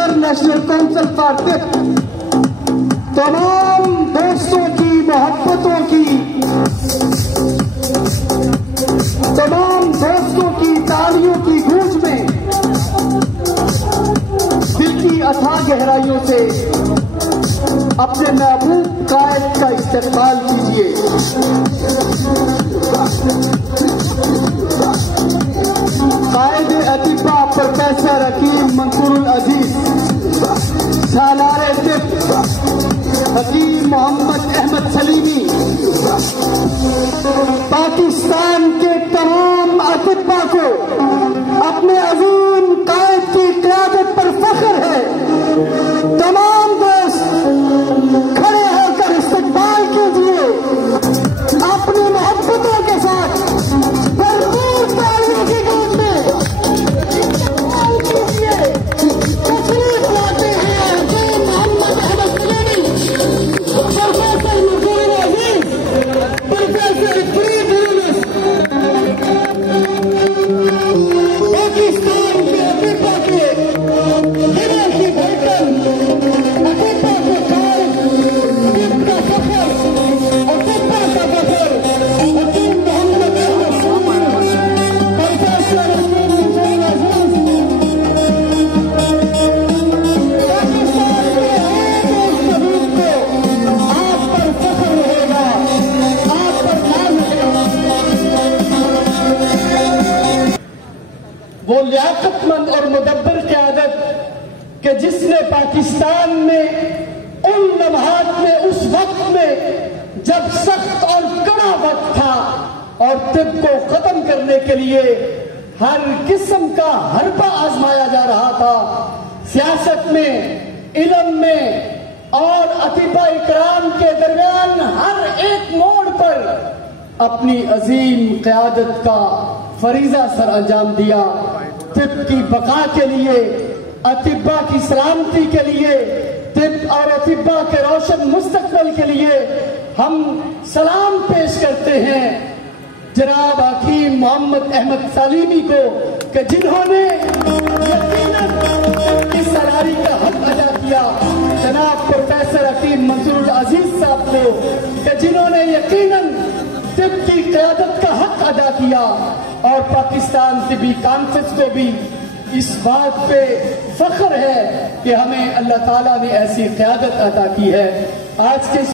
International council for तिब्ब तमाम दोस्तों की, मोहब्बतों की, तमाम दोस्तों की तालियों की गूंज में दिल की अथाह गहराइयों से अपने महबूब कायद का इस्तेमाल कीजिए। कायद अतिबा प्रोफेसर हकीम मंसूरुल अजीज, सालार तिब्ब हकीम मोहम्मद अहमद सलीमी, पाकिस्तान के तमाम अतिबा को अपने अजीम कायद की क़यादत पर फख्र है। तमाम दोस्त खड़े होकर इस्तकबाल कीजिए अपनी मोहब्बतों के साथ भरपूर तालियों की गूंज में इस्तकबाल कीजिए। तशरीफ लाते हैं हकीम मोहम्मद अहमद सलीमी, प्रोफेसर मंसूरुल अजीज, प्रोफेसर फरीद यूनुस, पाकिस्तान के अतिबा के जिले की धड़कन, अतिबा के कायद, तिब्ब का फख्र, अतिबा का फख्र, हकीम मोहम्मद अहमद सलीमी, प्रोफेसर हकीम मंसूरुल अजीज। पाकिस्तान के हर एक शहीद को आप पर फख्र रहेगा, आप पर नाज रहेगा। वो लियाकतमंद और मुदब्बर क़यादत कि जिसने पाकिस्तान में उन लम्हात में, उस वक्त में जब सख्त और कड़ा वक्त था और तिब्ब को खत्म करने के लिए हर किस्म का हरबा आजमाया जा रहा था, सियासत में, इल्म में और अतिबा इकराम के दरमियान हर एक मोड़ पर अपनी अजीम क़यादत का फरीजा सर अंजाम दिया। तिब्ब की बका के लिए, अतिबा की सलामती के लिए, तिब्ब और अतिबा के रोशन मुस्तकबल के लिए हम सलाम पेश करते हैं जनाब हकीम मोहम्मद अहमद सलीमी को कि जिन्होंने यकीनन की सलारी का हक अदा किया, जनाब प्रोफेसर हकीम मंसूरुल अजीज साहब को कि जिन्होंने यकीनन तिब्ब की क़यादत का हक अदा किया और पाकिस्तान तिब्बी कॉन्फ्रेंस को भी इस बात पे फख्र है कि हमें अल्लाह ताला ने ऐसी क़यादत अता की है। आज के